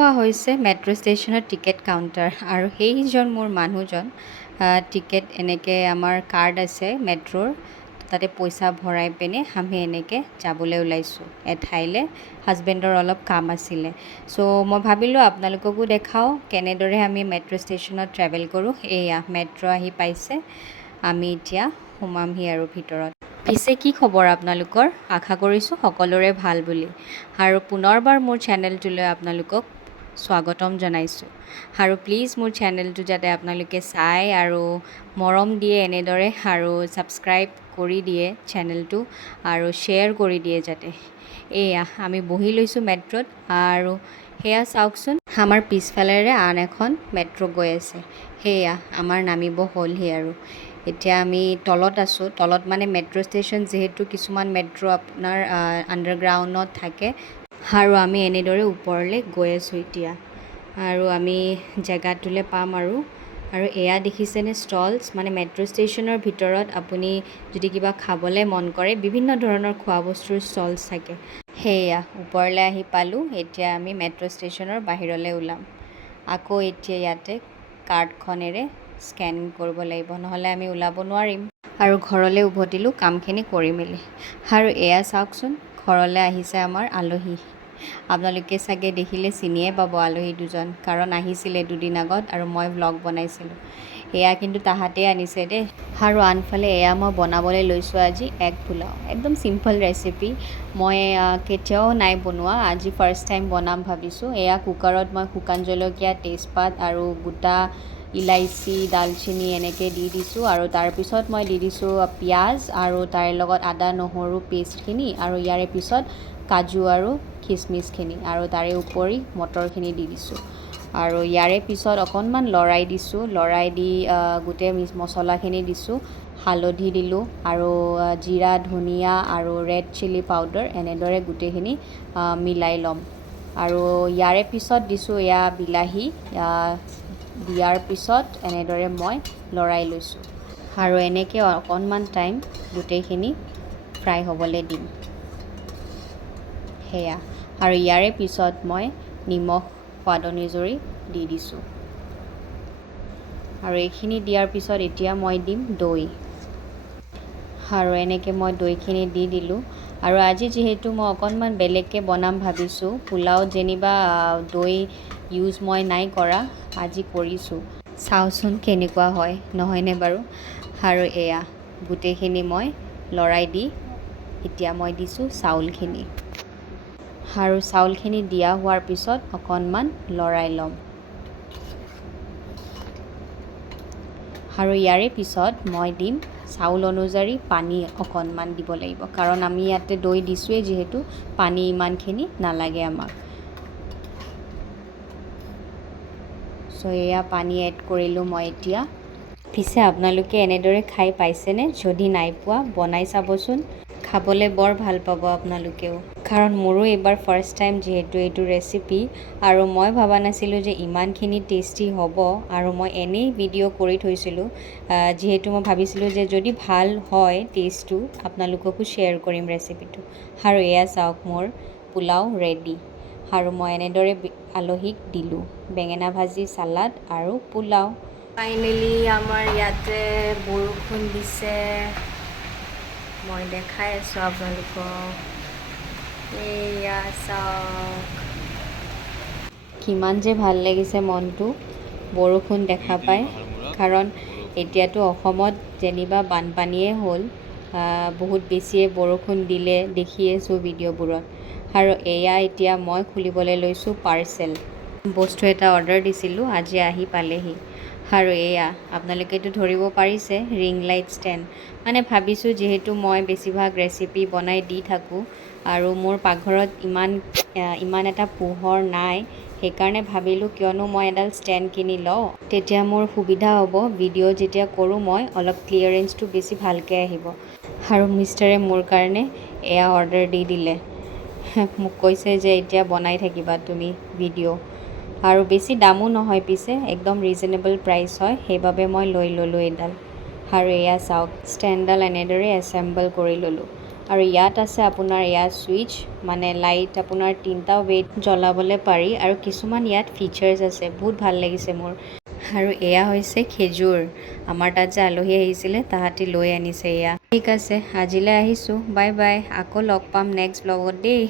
হোৱা হৈছে মেট্ৰ' ষ্টেচনৰ টিকেট কাউণ্টাৰ আৰু সেইজন মোৰ মানুহজন টিকেট এনেকৈ আমাৰ কাৰ্ড আছে মেট্ৰ'ৰ তাতে পইচা ভৰাই পিনে আমি এনেকৈ যাবলৈ ওলাইছোঁ এঠাইলৈ হাজবেণ্ডৰ অলপ কাম আছিলে চ' মই ভাবিলোঁ আপোনালোককো দেখাওঁ কেনেদৰে আমি মেট্ৰ' ষ্টেচনত ট্ৰেভেল কৰোঁ এয়া মেট্ৰ' আহি পাইছে আমি এতিয়া সোমামহি আৰু ভিতৰত পিছে কি খবৰ আপোনালোকৰ আশা কৰিছোঁ সকলোৰে ভাল বুলি আৰু পুনৰবাৰ মোৰ চেনেলটোলৈ আপোনালোকক স্বাগতম জনাইছোঁ আৰু প্লিজ মোৰ চেনেলটো যাতে আপোনালোকে চাই আৰু মৰম দিয়ে এনেদৰে আৰু ছাবস্ক্ৰাইব কৰি দিয়ে চেনেলটো আৰু শ্বেয়াৰ কৰি দিয়ে যাতে এয়া আমি বহি লৈছোঁ মেট্ৰ'ত আৰু সেয়া চাওকচোন আমাৰ পিছফালেৰে আন এখন মেট্ৰ' গৈ আছে সেয়া আমাৰ নামিব হ'লহি আৰু এতিয়া আমি তলত আছোঁ তলত মানে মেট্ৰ' ষ্টেচন যিহেতু কিছুমান মেট্ৰ' আপোনাৰ আণ্ডাৰগ্ৰাউণ্ডত থাকে আৰু আমি এনেদৰে ওপৰলৈ গৈ আছোঁ এতিয়া আৰু আমি জেগাটোলৈ পাম আৰু এয়া দেখিছেনে ষ্টলছ মানে মেট্ৰ' ষ্টেচনৰ ভিতৰত আপুনি যদি কিবা খাবলৈ মন কৰে বিভিন্ন ধৰণৰ খোৱা বস্তুৰ ষ্টলছ থাকে সেয়া ওপৰলৈ আহি পালোঁ এতিয়া আমি মেট্ৰ' ষ্টেচনৰ বাহিৰলৈ ওলাম আকৌ এতিয়া ইয়াতে কাৰ্ডখনেৰে স্কেন কৰিব লাগিব নহ'লে আমি ওলাব নোৱাৰিম আৰু ঘৰলৈ উভতিলোঁ কামখিনি কৰি মেলি আৰু এয়া চাওকচোন ঘৰলৈ আহিছে আমাৰ আলহী আপোনালোকে চাগে দেখিলে চিনিয়ে পাব আলহী দুজন কাৰণ আহিছিলে দুদিন আগত আৰু মই ভ্লগ বনাইছিলোঁ এয়া কিন্তু তাহাঁতেই আনিছে দেই আৰু আনফালে এয়া মই বনাবলৈ লৈছোঁ আজি এগ পোলাও একদম চিম্পল ৰেচিপি মই কেতিয়াও নাই বনোৱা আজি ফাৰ্ষ্ট টাইম বনাম ভাবিছোঁ এয়া কুকাৰত মই শুকান জলকীয়া তেজপাত আৰু গোটা ইলাইচি দালচেনি এনেকৈ দি দিছোঁ আৰু তাৰপিছত মই দি দিছোঁ পিঁয়াজ আৰু তাৰে লগত আদা নহৰু পেষ্টখিনি আৰু ইয়াৰে পিছত কাজু আৰু খিচমিচখিনি আৰু তাৰে উপৰি মটৰখিনি দি দিছোঁ আৰু ইয়াৰে পিছত অকণমান লৰাই দিছোঁ লৰাই দি গোটেই মছলাখিনি দিছোঁ হালধি দিলোঁ আৰু জিৰা ধনিয়া আৰু ৰেড চিলি পাউডাৰ এনেদৰে গোটেইখিনি মিলাই ল'ম আৰু ইয়াৰে পিছত দিছোঁ এয়া বিলাহী দিয়াৰ পিছত এনেদৰে মই লৰাই লৈছোঁ আৰু এনেকৈ অকণমান টাইম গোটেইখিনি ফ্ৰাই হ'বলৈ দিম সেয়া আৰু ইয়াৰে পিছত মই নিমখ সোৱাদ অনুযায়ী দি দিছোঁ আৰু এইখিনি দিয়াৰ পিছত এতিয়া মই দিম দৈ আৰু এনেকৈ মই দৈখিনি দি দিলোঁ আৰু আজি যিহেতু মই অকণমান বেলেগকৈ বনাম ভাবিছোঁ পোলাও যেনিবা দৈ ইউজ মই নাই কৰা আজি কৰিছোঁ চাওঁচোন কেনেকুৱা হয় নহয়নে বাৰু আৰু এয়া গোটেইখিনি মই লৰাই দি এতিয়া মই দিছোঁ চাউলখিনি আৰু চাউলখিনি দিয়া হোৱাৰ পিছত অকণমান লৰাই ল'ম আৰু ইয়াৰে পিছত মই দিম চাউল অনুযায়ী পানী অকণমান দিব লাগিব কাৰণ আমি ইয়াতে দৈ দিছোঁৱেই যিহেতু পানী ইমানখিনি নালাগে আমাক চ' এয়া পানী এড কৰিলোঁ মই এতিয়া পিছে আপোনালোকে এনেদৰে খাই পাইছেনে যদি নাই পোৱা বনাই চাবচোন খাবলৈ বৰ ভাল পাব আপোনালোকেও কাৰণ মোৰো এইবাৰ ফাৰ্ষ্ট টাইম যিহেতু এইটো ৰেচিপি আৰু মই ভবা নাছিলোঁ যে ইমানখিনি টেষ্টি হ'ব আৰু মই এনেই ভিডিঅ' কৰি থৈছিলোঁ যিহেতু মই ভাবিছিলোঁ যে যদি ভাল হয় টেষ্টটো আপোনালোককো শ্বেয়াৰ কৰিম ৰেচিপিটো আৰু এয়া চাওক মোৰ পোলাও ৰেডি আৰু মই এনেদৰে আলহীক দিলোঁ বেঙেনা ভাজি চালাড আৰু পোলাও ফাইনেলি আমাৰ ইয়াতে বৰষুণ দিছে মই দেখাই আছোঁ আপোনালোকক এয়া চাওক কিমান যে ভাল লাগিছে মনটো বৰষুণ দেখা পায় কাৰণ এতিয়াতো অসমত যেনিবা বানপানীয়ে হ'ল বহুত বেছিয়ে বৰষুণ দিলে দেখি আছোঁ ভিডিঅ'বোৰত আৰু এয়া এতিয়া মই খুলিবলৈ লৈছোঁ পাৰ্চেল বস্তু এটা অৰ্ডাৰ দিছিলোঁ আজি আহি পালেহি আৰু এয়া আপোনালোকেতো ধৰিব পাৰিছে ৰিং লাইট ষ্টেণ্ড মানে ভাবিছোঁ যিহেতু মই বেছিভাগ ৰেচিপি বনাই দি থাকোঁ আৰু মোৰ পাকঘৰত ইমান এটা পোহৰ নাই সেইকাৰণে ভাবিলোঁ কিয়নো মই এডাল ষ্টেণ্ড কিনি লওঁ তেতিয়া মোৰ সুবিধা হ'ব ভিডিঅ' যেতিয়া কৰোঁ মই অলপ ক্লিয়াৰেঞ্চটো বেছি ভালকৈ আহিব আৰু মিষ্টাৰে মোৰ কাৰণে এয়া অৰ্ডাৰ দি দিলে মোক কৈছে যে এতিয়া বনাই থাকিবা তুমি ভিডিঅ' আৰু বেছি দামো নহয় পিছে একদম ৰিজনেবল প্ৰাইচ হয় সেইবাবে মই লৈ ল'লোঁ এইডাল আৰু এয়া চাওক ষ্টেণ্ডডাল এনেদৰে এছেম্বল কৰি ল'লোঁ আৰু ইয়াত আছে আপোনাৰ ইয়াত ছুইচ, মানে লাইট আপোনাৰ 3টা ৱেত জ্বলাবলৈ পাৰি আৰু কিছুমান ইয়াত ফিচাৰ্ছ আছে, বহুত ভাল লাগিছে মোৰ। আৰু এয়া হৈছে খেজুৰ, আমাৰ তাত যে আলহী আহিছিলে তাহাঁতি লৈ আনিছে এয়া। ঠিক আছে, আজিলৈ আহিছোঁ, বাই বাই, আকৌ লগ পাম নেক্সট ব্লগত দেই।